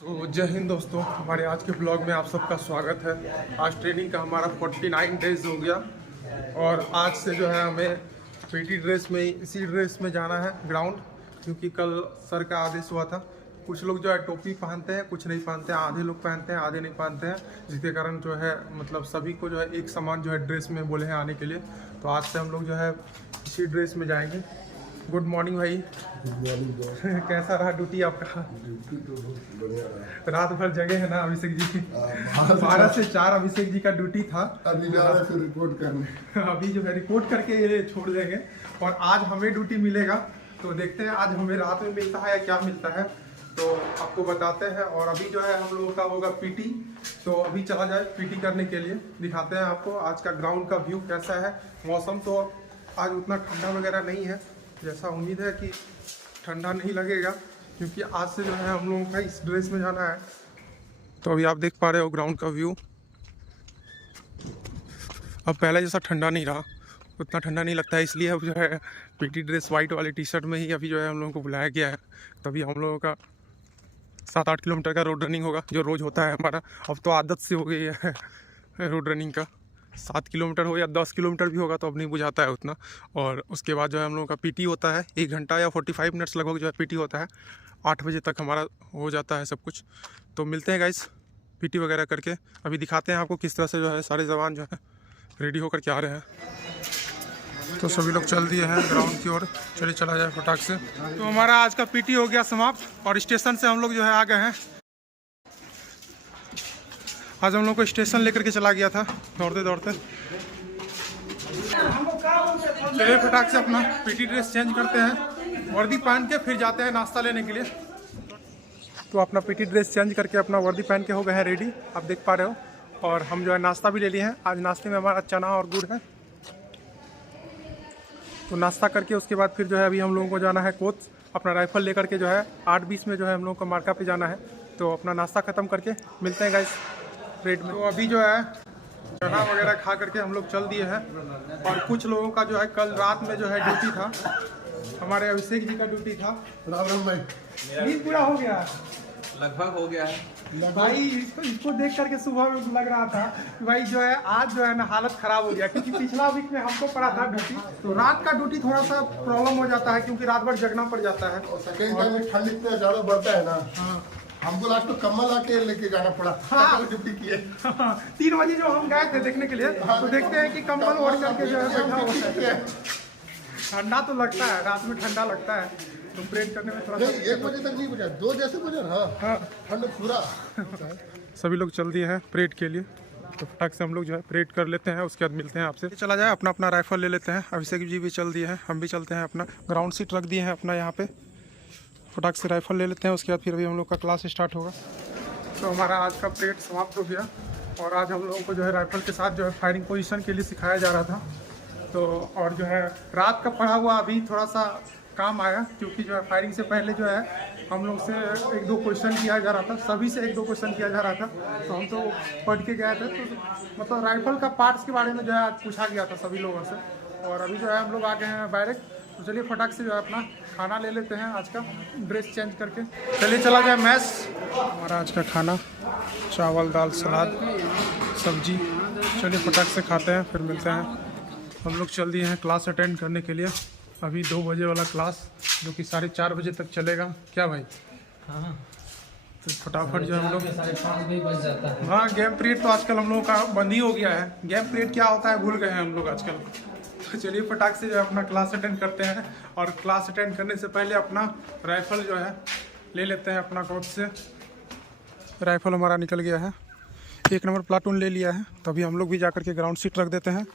जय हिंद दोस्तों, हमारे आज के ब्लॉग में आप सबका स्वागत है। आज ट्रेनिंग का हमारा 49 डेज हो गया और आज से जो है हमें पीटी ड्रेस में इसी ड्रेस में जाना है ग्राउंड, क्योंकि कल सर का आदेश हुआ था। कुछ लोग जो है टोपी पहनते हैं, कुछ नहीं पहनते हैं, आधे लोग पहनते हैं, आधे नहीं पहनते हैं, जिसके कारण जो है मतलब सभी को जो है एक समान जो है ड्रेस में बोले हैं आने के लिए। तो आज से हम लोग जो है इसी ड्रेस में जाएंगे। गुड मॉर्निंग भाई। Good morning. कैसा रहा ड्यूटी आपका? ड्यूटी तो बढ़िया रहा। रात भर जगह है ना अभिषेक जी? 12 से 4 अभिषेक जी का ड्यूटी था। अभी जा रहे थे रिपोर्ट करने। अभी जो है रिपोर्ट करके ये छोड़ देंगे और आज हमें ड्यूटी मिलेगा। तो देखते हैं आज हमें रात में मिलता है या क्या मिलता है, तो आपको बताते हैं। और अभी जो है हम लोगों का होगा पीटी, तो अभी चला जाए पीटी करने के लिए। दिखाते हैं आपको आज का ग्राउंड का व्यू कैसा है। मौसम तो आज उतना ठंडा वगैरह नहीं है, जैसा उम्मीद है कि ठंडा नहीं लगेगा, क्योंकि आज से जो है हम लोगों का इस ड्रेस में जाना है। तो अभी आप देख पा रहे हो ग्राउंड का व्यू। अब पहले जैसा ठंडा नहीं रहा, उतना ठंडा नहीं लगता है, इसलिए अब जो है पीटी ड्रेस वाइट वाली टी शर्ट में ही अभी जो है हम लोगों को बुलाया गया है। तभी हम लोगों का 7-8 किलोमीटर का रोड रनिंग होगा, जो रोज़ होता है हमारा। अब तो आदत से हो गई है रोड रनिंग का। 7 किलोमीटर हो या 10 किलोमीटर भी होगा तो अब नहीं बुझाता है उतना। और उसके बाद जो है हम लोगों का पीटी होता है 1 घंटा या 45 मिनट्स लगभग जो है पीटी होता है। 8 बजे तक हमारा हो जाता है सब कुछ। तो मिलते हैं गाइस पीटी वगैरह करके। अभी दिखाते हैं आपको किस तरह से जो है सारे जवान जो है रेडी होकर के आ रहे हैं। तो सभी लोग चल दिए हैं ग्राउंड की ओर। चलिए चला जाए फटाक से। तो हमारा आज का पीटी हो गया समाप्त और स्टेशन से हम लोग जो है आ गए हैं। आज हम लोग को स्टेशन लेकर के चला गया था दौड़ते दौड़ते। चलिए फटाक से अपना पीटी ड्रेस चेंज करते हैं, वर्दी पहन के फिर जाते हैं नाश्ता लेने के लिए। तो अपना पीटी ड्रेस चेंज करके अपना वर्दी पहन के हो गए हैं रेडी, आप देख पा रहे हो। और हम जो है नाश्ता भी ले लिए हैं। आज नाश्ते में हमारा चना और गुड़ है। तो नाश्ता करके उसके बाद फिर जो है अभी हम लोगों को जाना है कोच, अपना राइफल लेकर के जो है 8:20 में जो है हम लोगों को मार्का पे जाना है। तो अपना नाश्ता ख़त्म करके मिलते हैं गाइस रेड में। तो अभी जो है चना वगैरह खा करके हम लोग चल दिए हैं। और कुछ लोगों का जो है कल रात में जो है ड्यूटी था, हमारे अभिषेक जी का ड्यूटी था। राम राम भाई। नींद पूरा हो गया? लगभग हो गया है भाई इसको देख करके सुबह में लग रहा था कि भाई जो है आज जो है ना हालत खराब हो गया, क्योंकि पिछला वीक में हमको पड़ा था ड्यूटी। तो रात का ड्यूटी थोड़ा सा प्रॉब्लम हो जाता है, क्योंकि रात भर जगना पड़ जाता है। और सेकेंड टाइम में ठंड इतना ज़्यादा बढ़ता है ना। हाँ हमको लास्ट तो कम्बल आके लेके जाना पड़ा। हाँ। ड्यूटी किए 3 बजे जो हम गए थे देखने के लिए, तो देखते हैं कि कंबल ओढ़ करके जो है बैठा होता है। ठंडा तो लगता है, रात में ठंडा लगता है, तो परेड करने में थोड़ा सा 1 बजे तक नहीं बजा, 2 जैसे बजा। हाँ ठंड पूरा। सभी लोग चल दिए हैं परेड के लिए। तो फटाक से हम लोग जो है परेड कर लेते हैं, उसके बाद मिलते हैं आपसे। चला जाए अपना अपना राइफल ले लेते हैं। अभिषेक जी भी चल दिए हैं, हम भी चलते हैं। अपना ग्राउंड सीट रख दिए हैं अपना यहाँ पे। फटाक से राइफल ले लेते हैं, उसके बाद फिर अभी हम लोग का क्लास स्टार्ट होगा। तो हमारा आज का परेड समाप्त हो गया और आज हम लोगों को जो है राइफल के साथ जो है फायरिंग पोजीशन के लिए सिखाया जा रहा था। तो और जो है रात का पढ़ा हुआ अभी थोड़ा सा काम आया, क्योंकि जो है फायरिंग से पहले जो है हम लोग से 1-2 क्वेश्चन किया जा रहा था, सभी से 1-2 क्वेश्चन किया जा रहा था। तो हम तो पढ़ के गए थे, तो मतलब राइफल का पार्ट्स के बारे में जो है आज पूछा गया था सभी लोगों से। और अभी जो है हम लोग आ गए हैं बैरक। तो चलिए फटाक से जो है अपना खाना ले लेते हैं आज का, ड्रेस चेंज करके। चलिए चला जाए मैस। हमारा आज का खाना चावल दाल सलाद सब्जी। चलिए फटाक से खाते हैं, फिर मिलते हैं। हम लोग चल दिए हैं क्लास अटेंड करने के लिए। अभी 2 बजे वाला क्लास, जो कि 4:30 बजे तक चलेगा। क्या भाई? हाँ तो फटाफट जो है हम लोग 5:30 भी बज जाता है। हाँ, गेम पीरियड तो आजकल हम लोगों का बंद ही हो गया है। गेम पीरियड क्या होता है भूल गए हैं हम लोग आजकल। तो चलिए फटाक से जो है अपना क्लास अटेंड करते हैं। और क्लास अटेंड करने से पहले अपना राइफल जो है ले लेते हैं अपना कोच से। राइफल हमारा निकल गया है, 1 नंबर प्लाटून ले लिया है। तभी हम लोग भी जा करके ग्राउंड सीट रख देते हैं।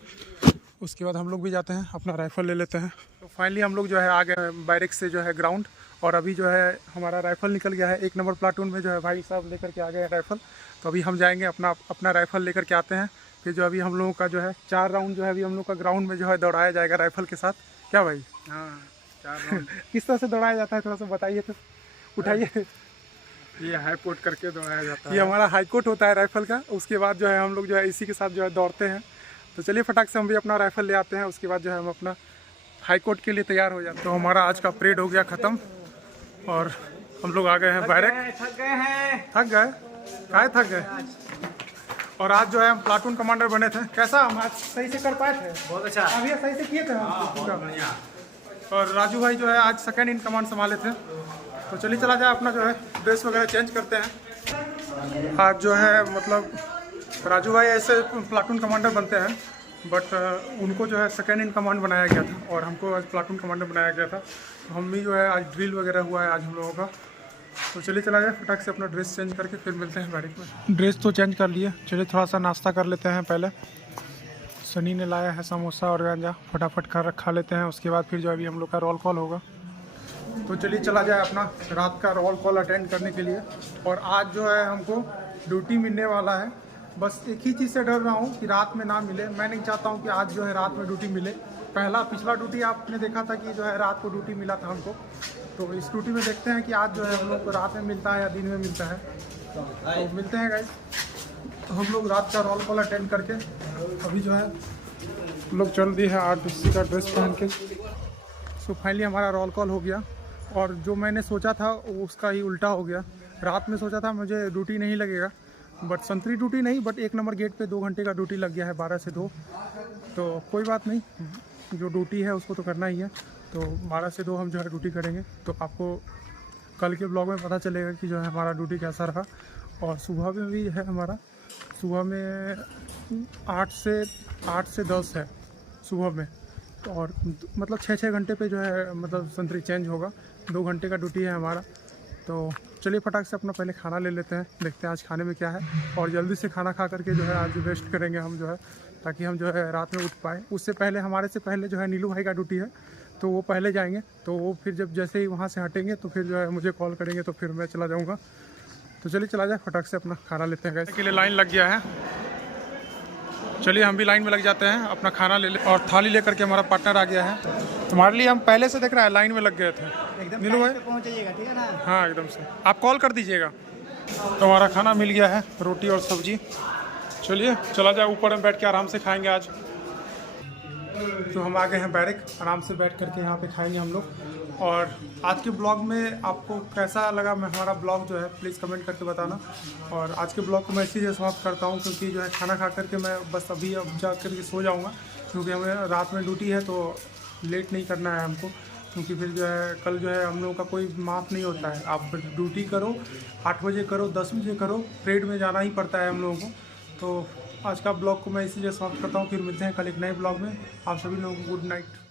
उसके बाद हम लोग भी जाते हैं अपना राइफल ले लेते हैं। तो फाइनली हम लोग जो है आ गए बैरक से जो है ग्राउंड। और अभी जो है हमारा राइफल निकल गया है, 1 नंबर प्लाटून में जो है भाई साहब लेकर के आ गए हैं राइफल। तो अभी हम जाएंगे अपना राइफल लेकर के आते हैं। फिर जो अभी हम लोगों का जो है 4 राउंड जो है अभी हम लोग का ग्राउंड में जो है दौड़ाया जाएगा राइफल के साथ। क्या भाई? हाँ 4 राउंड। किस तरह से दौड़ाया जाता है थोड़ा सा बताइए तो। उठाइए। ये हाई कोर्ट करके दौड़ाया जाता है। ये हमारा हाई कोर्ट होता है राइफल का। उसके बाद जो है हम लोग जो है इसी के साथ जो है दौड़ते हैं। तो चलिए फटाक से हम भी अपना राइफल ले आते हैं, उसके बाद जो है हम अपना हाई कोर्ट के लिए तैयार हो जाते हैं। तो हमारा आज का परेड हो गया ख़त्म और हम लोग आ गए हैं बैरक। थक गए हैं। थक गए? काहे थक गए? और आज जो है हम प्लाटून कमांडर बने थे। कैसा हम आज सही से कर पाए थे? बहुत अच्छा। अभी सही से किए थे हम पूरा। और राजू भाई जो है आज सेकंड इन कमांड संभाले थे। तो चलिए चला जाए, अपना जो है ड्रेस वगैरह चेंज करते हैं। आज जो है मतलब राजू भाई ऐसे प्लाटून कमांडर बनते हैं, बट उनको जो है सेकंड इन कमांड बनाया गया था और हमको आज प्लाटून कमांडर बनाया गया था। तो हम भी जो है आज ड्रिल वगैरह हुआ है आज हम लोगों का। तो चलिए चला जाए, फटाक से अपना ड्रेस चेंज करके फिर मिलते हैं बैरिक में। ड्रेस तो चेंज कर लिए, चलिए थोड़ा सा नाश्ता कर लेते हैं पहले। सनी ने लाया है समोसा और गांजा, फटाफट खा लेते हैं। उसके बाद फिर जो अभी हम लोग का रोल कॉल होगा। तो चलिए चला जाए अपना रात का रोल कॉल अटेंड करने के लिए। और आज जो है हमको ड्यूटी मिलने वाला है। बस एक ही चीज़ से डर रहा हूँ कि रात में ना मिले। मैं नहीं चाहता हूँ कि आज जो है रात में ड्यूटी मिले। पिछला ड्यूटी आपने देखा था कि जो है रात को ड्यूटी मिला था हमको। तो इस ड्यूटी में देखते हैं कि आज जो है हम लोग को रात में मिलता है या दिन में मिलता है। तो मिलते हैं गाइस। तो हम लोग रात का रोल कॉल अटेंड करके अभी जो है लोग चल दिए हैं RTC का ड्रेस पहन के। सो फाइनली हमारा रोल कॉल हो गया। और जो मैंने सोचा था उसका ही उल्टा हो गया। रात में सोचा था मुझे ड्यूटी नहीं लगेगा, बट संतरी ड्यूटी नहीं, बट 1 नंबर गेट पे 2 घंटे का ड्यूटी लग गया है 12 से 2। तो कोई बात नहीं, जो ड्यूटी है उसको तो करना ही है। तो 12 से 2 हम जो है ड्यूटी करेंगे। तो आपको कल के ब्लॉग में पता चलेगा कि जो है हमारा ड्यूटी कैसा रहा। और सुबह में भी है हमारा, सुबह में 8 से 10 है सुबह में। और मतलब 6 घंटे पे जो है मतलब संतरी चेंज होगा। 2 घंटे का ड्यूटी है हमारा। तो चलिए फटाक से अपना पहले खाना ले लेते हैं, देखते हैं आज खाने में क्या है। और जल्दी से खाना खा करके जो है आज रेस्ट करेंगे हम जो है, ताकि हम जो है रात में उठ पाए। उससे पहले हमारे से पहले जो है नीलू भाई का ड्यूटी है, तो वो पहले जाएंगे। तो वो फिर जब जैसे ही वहाँ से हटेंगे तो फिर जो है मुझे कॉल करेंगे, तो फिर मैं चला जाऊँगा। तो चलिए चला जाए, फटाक से अपना खाना लेते हैं। के लिए लाइन लग गया है, चलिए हम भी लाइन में लग जाते हैं, अपना खाना ले और थाली लेकर के हमारा पार्टनर आ गया है। तुम्हारे लिए हम पहले से देख रहा है, लाइन में लग गए थे नीलू भाई। पहुंच जाइएगा, ठीक है ना? हाँ एकदम से, आप कॉल कर दीजिएगा। तो हमारा खाना मिल गया है, रोटी और सब्जी। चलिए चला जाए, ऊपर में बैठ के आराम से खाएंगे आज। तो हम आ गए हैं बैरक, आराम से बैठ करके यहाँ पे खाएंगे हम लोग। और आज के ब्लॉग में आपको कैसा लगा हमारा ब्लॉग जो है प्लीज़ कमेंट करके बताना। और आज के ब्लॉग को मैं इसी से समाप्त करता हूँ, क्योंकि जो है खाना खा करके मैं बस अभी अब जा करके सो जाऊँगा, क्योंकि हमें रात में ड्यूटी है तो लेट नहीं करना है हमको। क्योंकि फिर जो है कल जो है हम लोगों का कोई माफ़ नहीं होता है। आप ड्यूटी करो, 8 बजे करो, 10 बजे करो, परेड में जाना ही पड़ता है हम लोगों को। तो आज का ब्लॉग को मैं इसी से समाप्त करता हूँ, फिर मिलते हैं कल एक नए ब्लॉग में। आप सभी लोगों को गुड नाइट।